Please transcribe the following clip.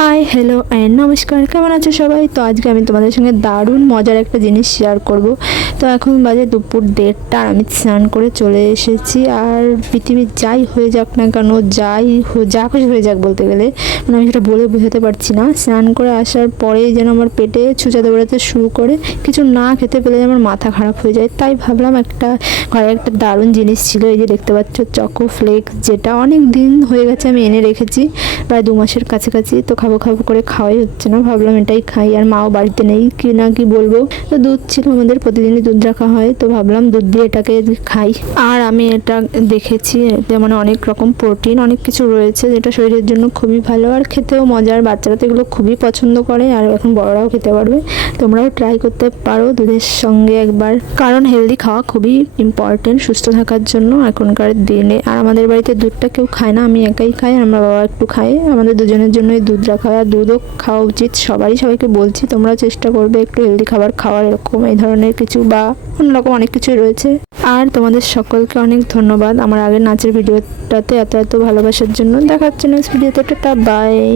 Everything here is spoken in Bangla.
হাই হ্যালো অ্যান্ড নমস্কার, কেমন আছো সবাই? তো আজকে আমি তোমাদের সঙ্গে দারুণ মজার একটা জিনিস শেয়ার করব। তো এখন বাজে দুপুর 1:30 আর আমি স্নান করে চলে এসেছি। আর পৃথিবীর যাই হয়ে যাক না কেন, যা খুশি হয়ে যাক বলতে গেলে, মানে আমি সেটা বলে বোঝাতে পারছি না। স্নান করে আসার পরেই যেন আমার পেটে ছুঁচাতে বেড়াতে শুরু করে, কিছু না খেতে পেলে আমার মাথা খারাপ হয়ে যায়। তাই ভাবলাম ঘরে একটা দারুণ জিনিস ছিল, এই যে দেখতে পাচ্ছ চকো ফ্লেক্স, যেটা অনেক দিন হয়ে গেছে আমি এনে রেখেছি, প্রায় 2 মাসের কাছাকাছি। তো খাবো করে খাওয়াই হচ্ছে না, ভাবলাম এটাই খাই। আর মাও বাড়িতে নেই, কি বলবো। তো দুধ ছিল আমাদের, প্রতিদিনই দুধ রাখা হয়, তো ভাবলাম দুধ দিয়ে এটাকে খাই। আর আমি এটা দেখেছি, এতে মানে অনেক রকম প্রোটিন অনেক কিছু রয়েছে, যেটা শরীরের জন্য খুবই ভালো আর খেতেও মজার। বাচ্চারা তো এগুলো খুবই পছন্দ করে, আর এখন বড়রাও খেতে পারবে। তোমরাও ট্রাই করতে পারো দুধের সঙ্গে একবার, কারণ হেলদি খাওয়া খুবই ইম্পর্টেন্ট সুস্থ থাকার জন্য এখনকার দিনে। আর আমাদের বাড়িতে দুধটা কেউ খায় না, আমি একাই খাই, আমার বাবা একটু খায়। আমাদের দুজনের জন্যই দুধ রাখা হয়, আর দুধও খাওয়া উচিত সবাইকে বলছি, তোমরাও চেষ্টা করবে একটু হেলদি খাবার খাওয়ার, এরকম এই ধরনের কিছু বা অন্যরকম অনেক কিছুই রয়েছে। আর তোমাদের সকলকে অনেক ধন্যবাদ আমার আগের নাচের ভিডিওটাতে এত ভালোবাসার জন্য। দেখা হচ্ছে নেক্সট ভিডিওতে। Tata, by.